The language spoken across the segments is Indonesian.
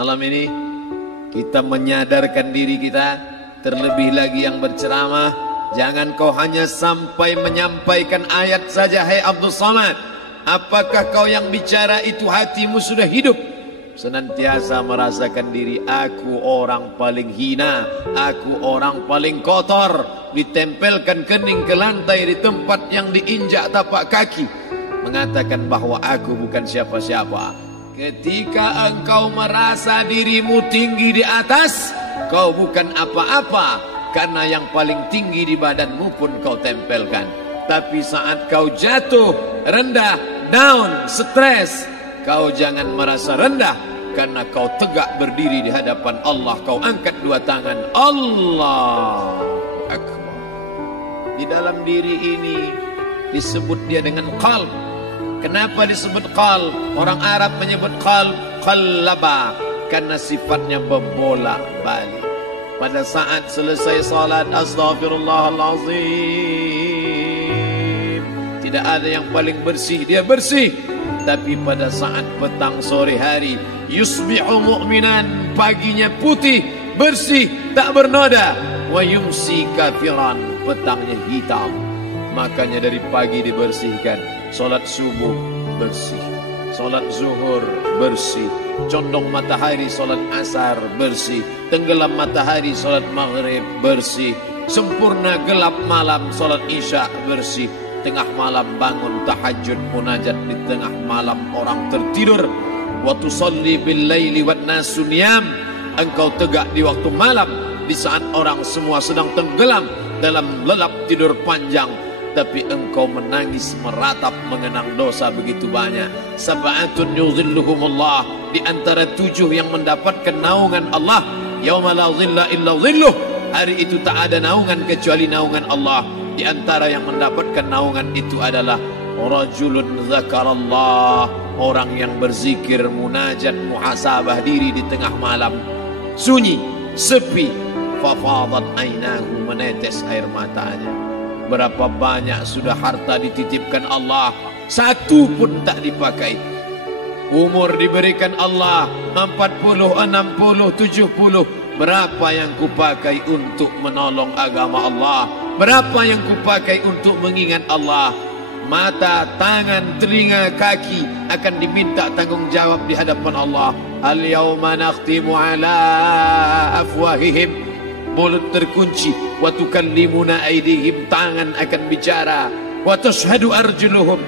Malam ini kita menyadarkan diri kita, terlebih lagi yang berceramah, jangan kau hanya sampai menyampaikan ayat saja. Hai Abdul Samad, apakah kau yang bicara itu hatimu sudah hidup? Senantiasa merasakan diri, aku orang paling hina, aku orang paling kotor, ditempelkan kening ke lantai di tempat yang diinjak tapak kaki, mengatakan bahwa aku bukan siapa-siapa. Ketika engkau merasa dirimu tinggi di atas, kau bukan apa-apa, karena yang paling tinggi di badanmu pun kau tempelkan. Tapi saat kau jatuh, rendah, down, stres, kau jangan merasa rendah, karena kau tegak berdiri di hadapan Allah. Kau angkat dua tangan, Allah Akbar. Di dalam diri ini disebut dia dengan qalb. Kenapa disebut qalb? Orang Arab menyebut qalb qallaba, karena sifatnya berbolak-balik. Pada saat selesai salat, astaghfirullahalazim, tidak ada yang paling bersih, dia bersih. Tapi pada saat petang sore hari, yusbihu mu'minan, paginya putih, bersih, tak bernoda. Wa yumsi kafiran, petangnya hitam. Makanya dari pagi dibersihkan. Solat subuh bersih, solat zuhur bersih, condong matahari solat asar bersih, tenggelam matahari solat maghrib bersih, sempurna gelap malam solat isya bersih, tengah malam bangun tahajud munajat, di tengah malam orang tertidur. Wa tusalli bil laili wan nasu niyam, engkau tegak di waktu malam di saat orang semua sedang tenggelam dalam lelap tidur panjang, tapi engkau menangis meratap mengenang dosa begitu banyak. Sab'atun yuzilluhumullah, di antara 7 yang mendapatkan naungan Allah. Yauma la zilla illa zilluh, hari itu tak ada naungan kecuali naungan Allah. Di antara yang mendapatkan naungan itu adalah rajulun zakarallah, orang yang berzikir, munajat, muhasabah diri di tengah malam, sunyi, sepi, fafadat ainahu, menetes air matanya. Berapa banyak sudah harta dititipkan Allah, satu pun tak dipakai. Umur diberikan Allah 40, 60, 70. Berapa yang kupakai untuk menolong agama Allah? Berapa yang kupakai untuk mengingat Allah? Mata, tangan, telinga, kaki akan diminta tanggung jawab di hadapan Allah. Al-yawma nakhtimu ala afwahihim, mulut terkunci, wa tukallimuna aydihim, tangan akan bicara, wa tashhadu arjuluhum,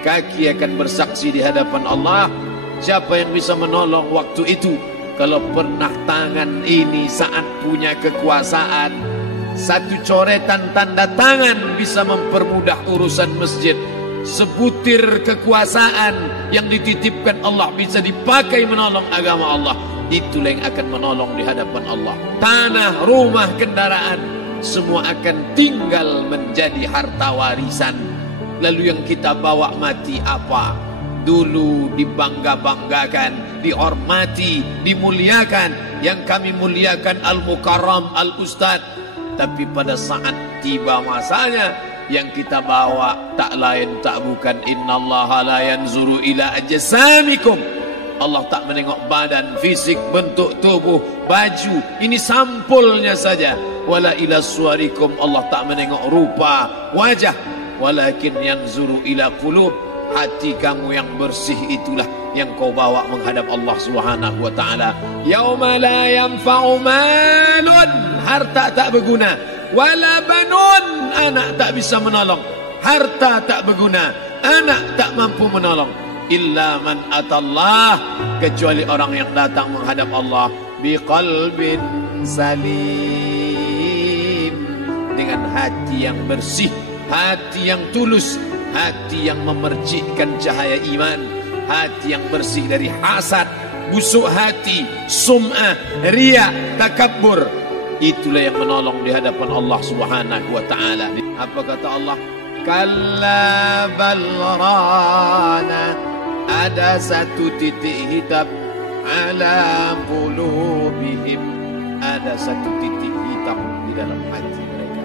kaki akan bersaksi di hadapan Allah. Siapa yang bisa menolong waktu itu? Kalau pernah tangan ini saat punya kekuasaan, satu coretan tanda tangan bisa mempermudah urusan masjid. Sebutir kekuasaan yang dititipkan Allah bisa dipakai menolong agama Allah. Itulah yang akan menolong di hadapan Allah. Tanah, rumah, kendaraan, semua akan tinggal menjadi harta warisan. Lalu yang kita bawa mati apa? Dulu dibangga-banggakan, dihormati, dimuliakan. Yang kami muliakan Al-Mukarram, Al-Ustad. Tapi pada saat tiba masanya, yang kita bawa tak lain tak bukan innallaha la yanzuru ila ajsamikum. Allah tak menengok badan, fisik, bentuk tubuh, baju. Ini sampulnya saja. Wala ila suwarikum, Allah tak menengok rupa, wajah. Walakin yanzuru ila qulub, hati kamu yang bersih itulah yang kau bawa menghadap Allah Subhanahu wa taala. Yauma la yanfa'u malun, harta tak berguna, wala banun, anak tak bisa menolong. Harta tak berguna, anak tak mampu menolong. Illa man atallah, kecuali orang yang datang menghadap Allah biqalbin salim, dengan hati yang bersih, hati yang tulus, hati yang memercikkan cahaya iman, hati yang bersih dari hasad, busuk hati, sum'ah, riya, takabbur. Itulah yang menolong di hadapan Allah Subhanahu wa taala. Apa kata Allah? Kalla bal rana, ada satu titik hitam, ala qulubihim, ada satu titik hitam di dalam hati mereka.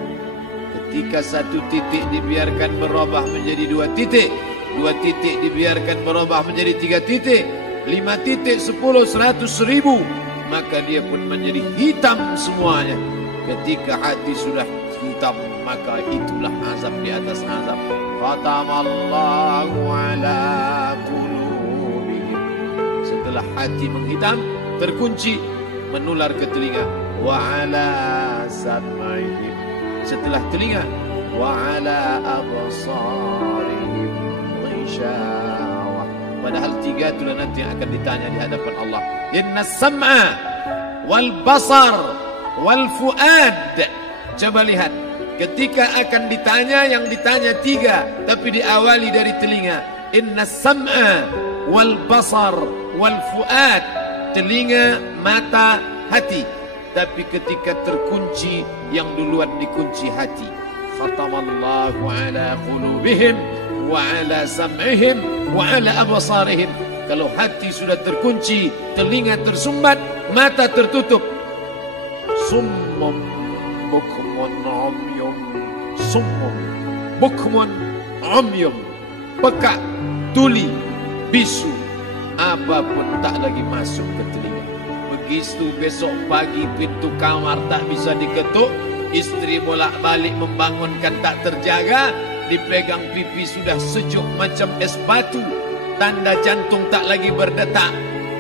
Ketika satu titik dibiarkan berubah menjadi 2 titik, 2 titik dibiarkan berubah menjadi 3 titik, 5 titik, 10, 100, 1000, maka dia pun menjadi hitam semuanya. Ketika hati sudah hitam, maka itulah azab di atas azab. Khatamallahu ala qulubihim. Setelah hati menghitam, terkunci, menular ke telinga. Wa ala sam'ihim. Setelah telinga, wa ala absarihim ghishawah. Padahal 3 itulah nanti yang akan ditanya di hadapan Allah. Inna sam'a wal basar wal fuad. Coba lihat, ketika akan ditanya, yang ditanya 3, tapi diawali dari telinga. Inna sam'a wal basar wal fuad. Telinga, mata, hati. Tapi ketika terkunci, yang duluan dikunci hati. Khatamallahu ala qulubihim wa ala sam'ihim wa ala absarihim. Kalau hati sudah terkunci, telinga tersumbat, mata tertutup. Summum bukmun umyum. Summum bukmun umyum. Peka, tuli, bisu. Apapun tak lagi masuk ke telinga. Begitu besok pagi pintu kamar tak bisa diketuk, istri bolak-balik membangunkan tak terjaga, dipegang pipi sudah sejuk macam es batu, tanda jantung tak lagi berdetak.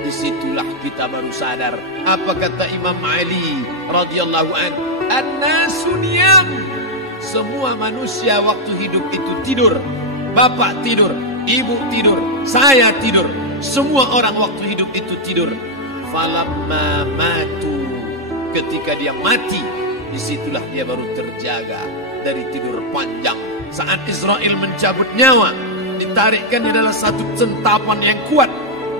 Disitulah kita baru sadar apa kata Imam Ali radhiyallahu an, an-nasu niyam. Semua manusia waktu hidup itu tidur. Bapak tidur, ibu tidur, saya tidur. Semua orang waktu hidup itu tidur. Falamma matu, ketika dia mati, disitulah dia baru terjaga dari tidur panjang. Saat Israel mencabut nyawa, ditarikkan adalah satu centapan yang kuat.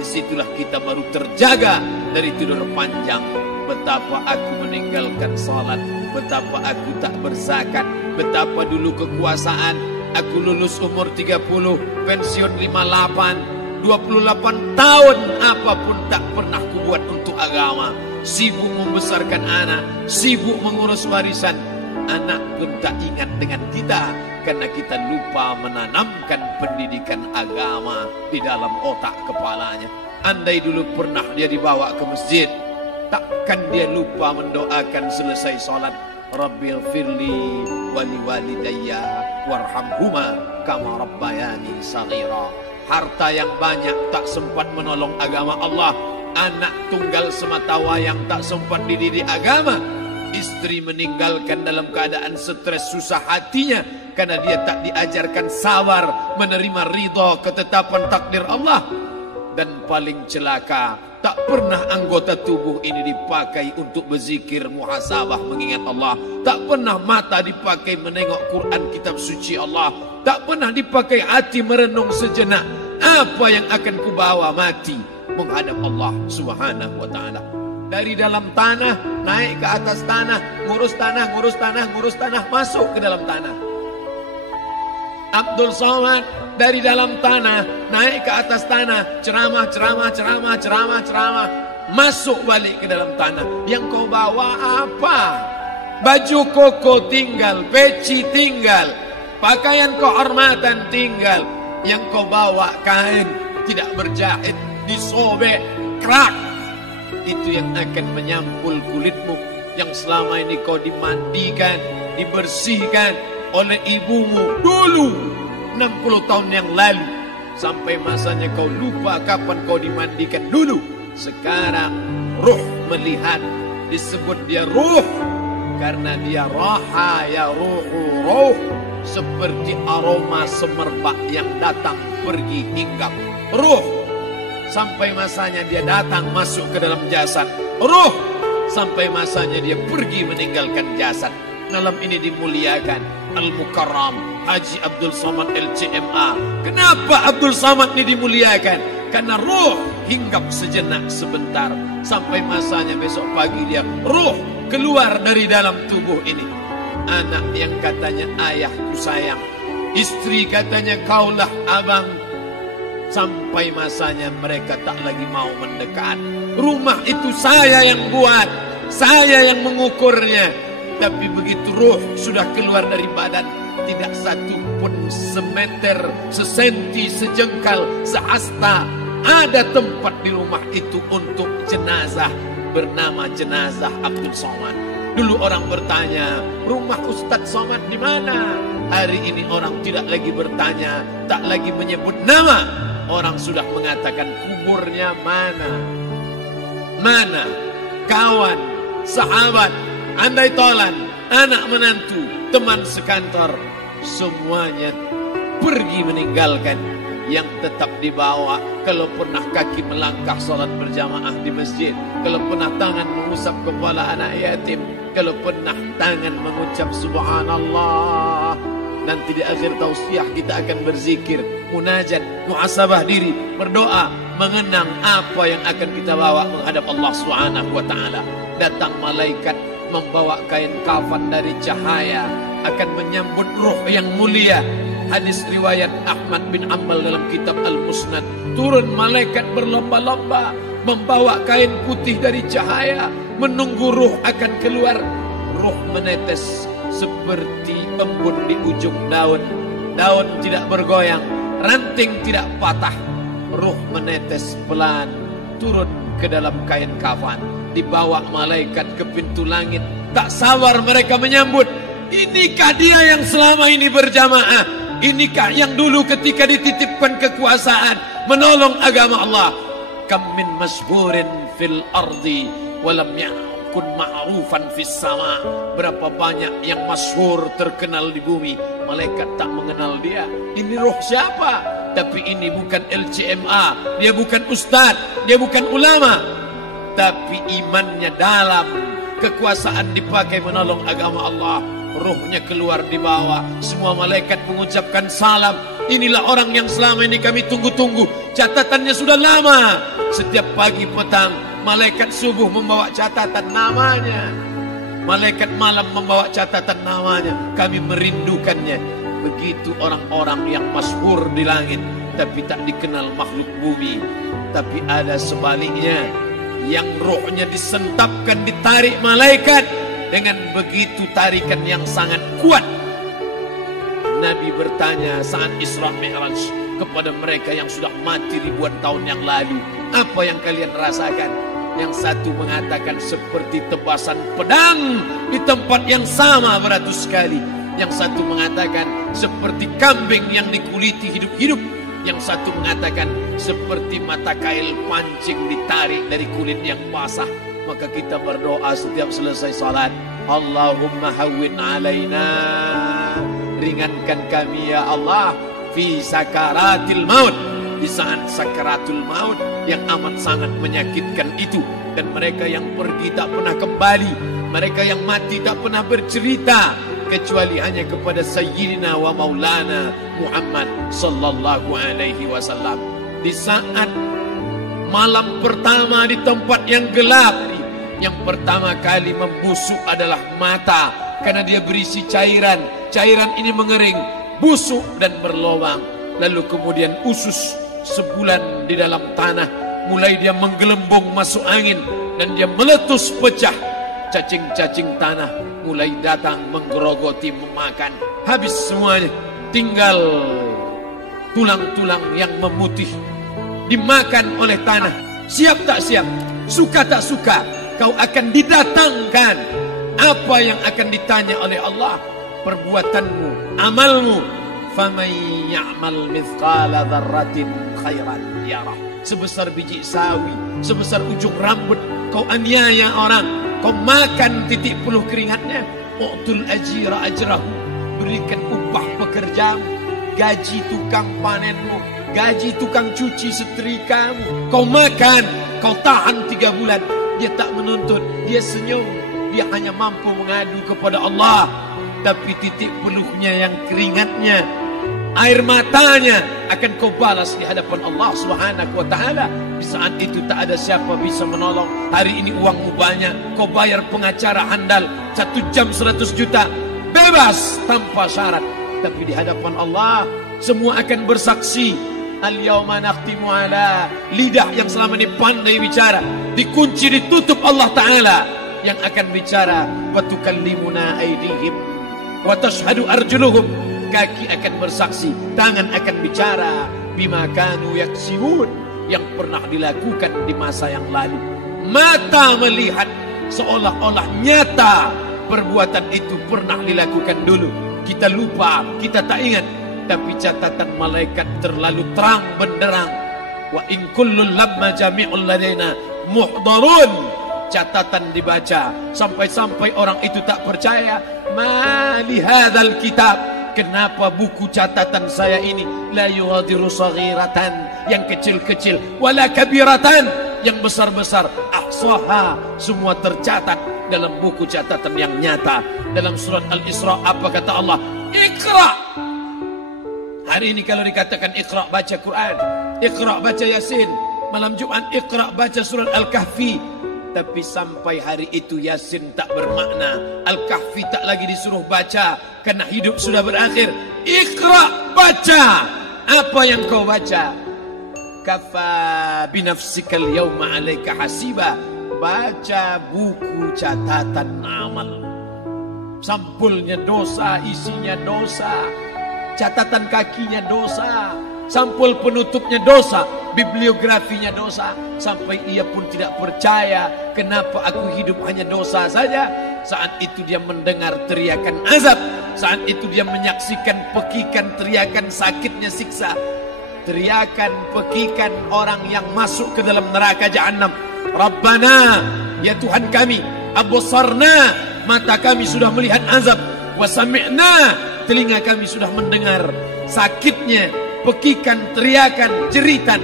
Disitulah kita baru terjaga dari tidur panjang. Betapa aku meninggalkan salat, betapa aku tak berzakat, betapa dulu kekuasaan. Aku lulus umur 30, pensiun 58, 28 tahun, apapun tak pernah kubuat untuk agama. Sibuk membesarkan anak, sibuk mengurus warisan. Anak pun tak ingat dengan kita, karena kita lupa menanamkan pendidikan agama di dalam otak kepalanya. Andai dulu pernah dia dibawa ke masjid, takkan dia lupa mendoakan selesai sholat, Rabbighfirli wali walidayya warhamhuma kama rabbayani saghira. Harta yang banyak tak sempat menolong agama Allah. Anak tunggal semata wayang tak sempat dididik agama. Istri meninggalkan dalam keadaan stres susah hatinya karena dia tak diajarkan sabar menerima ridha ketetapan takdir Allah. Dan paling celaka, tak pernah anggota tubuh ini dipakai untuk berzikir, muhasabah, mengingat Allah. Tak pernah mata dipakai menengok Quran, kitab suci Allah. Tak pernah dipakai hati merenung sejenak. Apa yang akan kubawa mati menghadap Allah subhanahu wa ta'ala. Dari dalam tanah, naik ke atas tanah, ngurus tanah, ngurus tanah, ngurus tanah, masuk ke dalam tanah. Abdul Somad dari dalam tanah, naik ke atas tanah, ceramah, ceramah, ceramah, ceramah, ceramah, masuk balik ke dalam tanah. Yang kau bawa apa? Baju koko tinggal, peci tinggal, pakaian kehormatan tinggal. Yang kau bawa kain tidak berjahit, disobek, kerak. Itu yang akan menyampul kulitmu, yang selama ini kau dimandikan, dibersihkan oleh ibumu dulu 60 tahun yang lalu. Sampai masanya kau lupa kapan kau dimandikan dulu. Sekarang ruh melihat, disebut dia ruh karena dia raha ya ruhu ruh, seperti aroma semerbak yang datang pergi hinggap. Ruh sampai masanya dia datang masuk ke dalam jasad. Ruh sampai masanya dia pergi meninggalkan jasad. Malam ini dimuliakan Al-Mukarram Haji Abdul Somad LCMA. Kenapa Abdul Somad ini dimuliakan? Karena ruh hinggap sejenak sebentar, sampai masanya besok pagi dia ruh keluar dari dalam tubuh ini. Anak yang katanya ayahku sayang, istri katanya kaulah abang, sampai masanya mereka tak lagi mau mendekat. Rumah itu saya yang buat, saya yang mengukurnya. Tapi begitu ruh sudah keluar dari badan, tidak satu pun semeter, sesenti, sejengkal, sehasta ada tempat di rumah itu untuk jenazah bernama jenazah Abdul Somad. Dulu orang bertanya, rumah Ustadz Somad di mana? Hari ini orang tidak lagi bertanya, tak lagi menyebut nama. Orang sudah mengatakan kuburnya mana. Mana? Kawan, sahabat, andai tolan, anak menantu, teman sekantor, semuanya pergi meninggalkan. Yang tetap dibawa, kalau pernah kaki melangkah sholat berjamaah di masjid, kalau pernah tangan mengusap kepala anak yatim, kalau pernah tangan mengucap subhanallah. Nanti di akhir tausiah kita akan berzikir, munajat, muhasabah diri, berdoa, mengenang apa yang akan kita bawa menghadap Allah Subhanahu wa taala. Datang malaikat membawa kain kafan dari cahaya, akan menyambut ruh yang mulia. Hadis riwayat Ahmad bin Ambal dalam kitab Al-Musnad. Turun malaikat berlomba-lomba membawa kain putih dari cahaya, menunggu ruh akan keluar. Ruh menetes seperti embun di ujung daun. Daun tidak bergoyang, ranting tidak patah. Ruh menetes pelan turun ke dalam kain kafan, dibawa malaikat ke pintu langit. Tak sabar mereka menyambut. Inikah dia yang selama ini berjamaah? Inikah yang dulu ketika dititipkan kekuasaan menolong agama Allah? Kam min masyhurin fil ardi walam yakun ma'rufan fis sama. Berapa banyak yang masyhur terkenal di bumi, malaikat tak mengenal dia. Ini roh siapa? Tapi ini bukan LCMA, dia bukan ustaz, dia bukan ulama, tapi imannya dalam. Kekuasaan dipakai menolong agama Allah. Ruhnya keluar di bawah. Semua malaikat mengucapkan salam. Inilah orang yang selama ini kami tunggu-tunggu. Catatannya sudah lama. Setiap pagi petang malaikat subuh membawa catatan namanya, malaikat malam membawa catatan namanya. Kami merindukannya. Begitu orang-orang yang masyhur di langit tapi tak dikenal makhluk bumi. Tapi ada sebaliknya, yang rohnya disentapkan, ditarik malaikat dengan begitu tarikan yang sangat kuat. Nabi bertanya saat Isra Mi'raj kepada mereka yang sudah mati ribuan tahun yang lalu, apa yang kalian rasakan? Yang satu mengatakan seperti tebasan pedang di tempat yang sama beratus kali. Yang satu mengatakan seperti kambing yang dikuliti hidup-hidup. Yang satu mengatakan seperti mata kail pancing ditarik dari kulit yang basah. Maka kita berdoa setiap selesai salat, Allahumma hawwin alaina, ringankan kami ya Allah, fi sakaratil maut, di saat sakaratul maut yang amat sangat menyakitkan itu. Dan mereka yang pergi tak pernah kembali, mereka yang mati tak pernah bercerita kecuali hanya kepada Sayyidina wa Maulana Muhammad sallallahu alaihi wasallam. Di saat malam pertama di tempat yang gelap, yang pertama kali membusuk adalah mata, karena dia berisi cairan. Cairan ini mengering, busuk dan berlubang. Lalu kemudian usus sebulan di dalam tanah, mulai dia menggelembung masuk angin dan dia meletus pecah. Cacing-cacing tanah mulai datang menggerogoti, memakan. Habis semuanya, tinggal tulang-tulang yang memutih dimakan oleh tanah. Siap tak siap, suka tak suka, kau akan didatangkan. Apa yang akan ditanya oleh Allah? Perbuatanmu, amalmu. Faman ya'mal mithqala dzarratin khairan yarah. Sebesar biji sawi, sebesar ujung rambut, kau aniaya orang, kau makan titik peluh keringatnya. U'tul ajira ajrahu, berikan upah pekerjamu, gaji tukang panenmu, gaji tukang cuci setrikamu. Kau makan, kau tahan 3 bulan. Dia tak menuntut, dia senyum. Dia hanya mampu mengadu kepada Allah. Tapi titik peluhnya yang keringatnya, air matanya akan kau balas di hadapan Allah Subhanahu wa ta'ala. Di saat itu tak ada siapa bisa menolong. Hari ini uangmu banyak, kau bayar pengacara handal 1 jam 100 juta, bebas tanpa syarat. Tapi di hadapan Allah semua akan bersaksi. Al-yawma nakhtimu ala, lidah yang selama ini pandai bicara dikunci, ditutup Allah Ta'ala yang akan bicara. Wa tukallimuna aydihim wa tashhadu arjuluhum, kaki akan bersaksi, tangan akan bicara. Bima kanu yaksibun, yang pernah dilakukan di masa yang lalu. Mata melihat seolah-olah nyata perbuatan itu pernah dilakukan dulu. Kita lupa, kita tak ingat. Tapi catatan malaikat terlalu terang benderang. Wa in kullun lamma jami'ul ladaina muhdarun. Catatan dibaca sampai-sampai orang itu tak percaya. Ma li hadzal kitab, kenapa buku catatan saya ini la yughadiru saghiratan, yang kecil-kecil, wala kabiratan, yang besar-besar, ahsaha, semua tercatat dalam buku catatan yang nyata. Dalam surat Al-Isra apa kata Allah? Iqra. Hari ini kalau dikatakan Iqra baca Quran, Iqra baca Yasin, malam Jumat Iqra baca surat Al-Kahfi. Tapi sampai hari itu Yasin tak bermakna, Al-Kahfi tak lagi disuruh baca, karena hidup sudah berakhir. Iqra, baca. Apa yang kau baca? Kafa binafsikal yawma alaika hasiba. Baca buku catatan amal. Sampulnya dosa, isinya dosa. Catatan kakinya dosa. Sampul penutupnya dosa, bibliografinya dosa. Sampai ia pun tidak percaya, kenapa aku hidup hanya dosa saja. Saat itu dia mendengar teriakan azab. Saat itu dia menyaksikan pekikan teriakan sakitnya siksa. Teriakan pekikan orang yang masuk ke dalam neraka jahanam. Rabbana, ya Tuhan kami, absarna, mata kami sudah melihat azab. Wa sami'na, telinga kami sudah mendengar sakitnya pekikan, teriakan, jeritan.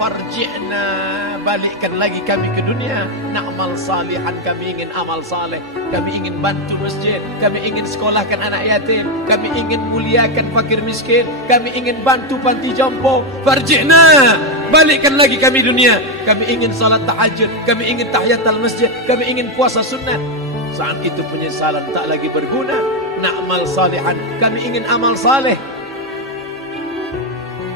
Farji'na, balikkan lagi kami ke dunia. Na'mal salihan, kami ingin amal saleh. Kami ingin bantu masjid. Kami ingin sekolahkan anak yatim. Kami ingin muliakan fakir miskin. Kami ingin bantu panti jompo. Farji'na, balikkan lagi kami dunia. Kami ingin salat tahajud. Kami ingin tahiyatul masjid. Kami ingin puasa sunnah. Saat itu penyesalan tak lagi berguna. Na'mal salihan, kami ingin amal saleh.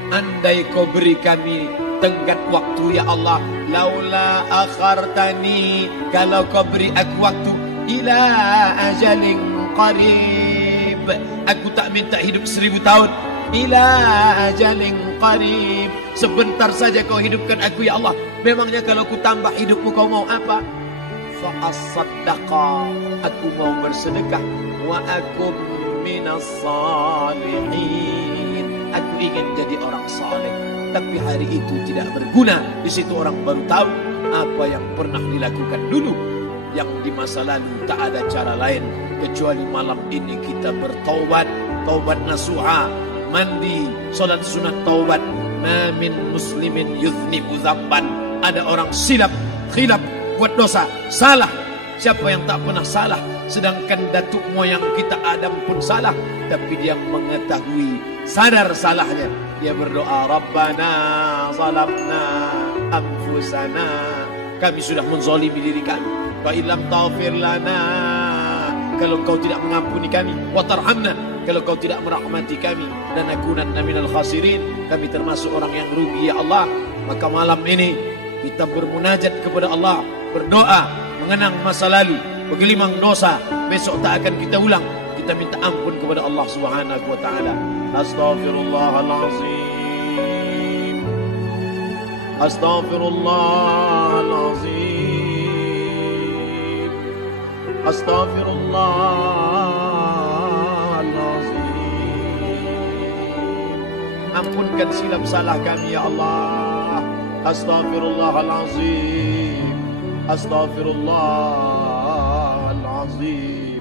Andai kau beri kami tenggat waktu ya Allah, laula akhartani, kalau kau beri aku waktu, ila ajalin qarib, aku tak minta hidup 1000 tahun, ila ajalin qarib, sebentar saja kau hidupkan aku ya Allah. Memangnya kalau ku tambah hidupmu kau mau apa? Fa as-saddaqa, aku mau bersedekah, wa akum minas salihin, aku ingin jadi orang saleh. Tapi hari itu tidak berguna. Di situ orang baru tahu apa yang pernah dilakukan dulu, yang di masa lalu tak ada cara lain kecuali malam ini kita bertaubat, taubat nasuha, mandi, salat sunat taubat. Ma min muslimin yuznibu dzamban, ada orang silap, khilaf, buat dosa, salah. Siapa yang tak pernah salah? Sedangkan datuk moyang kita Adam pun salah, tapi dia mengetahui, sadar salahnya. Dia berdoa, Rabbana zalamna anfusana, kami sudah menzalimi diri kami. Wa illam taghfir lana, kalau kau tidak mengampuni kami. Wa tarhamna, kalau kau tidak merahmati kami. Dan nakunanna minal khasirin, kami termasuk orang yang rugi ya Allah. Maka malam ini kita bermunajat kepada Allah, berdoa, mengenang masa lalu, bergelimang dosa, besok tak akan kita ulang. Kita minta ampun kepada Allah Subhanahu wa taala. Astaghfirullahalazim. Astaghfirullahalazim. Astaghfirullahalazim. Ampunkan silap salah kami ya Allah. Astaghfirullahalazim. Astaghfirullahalazim.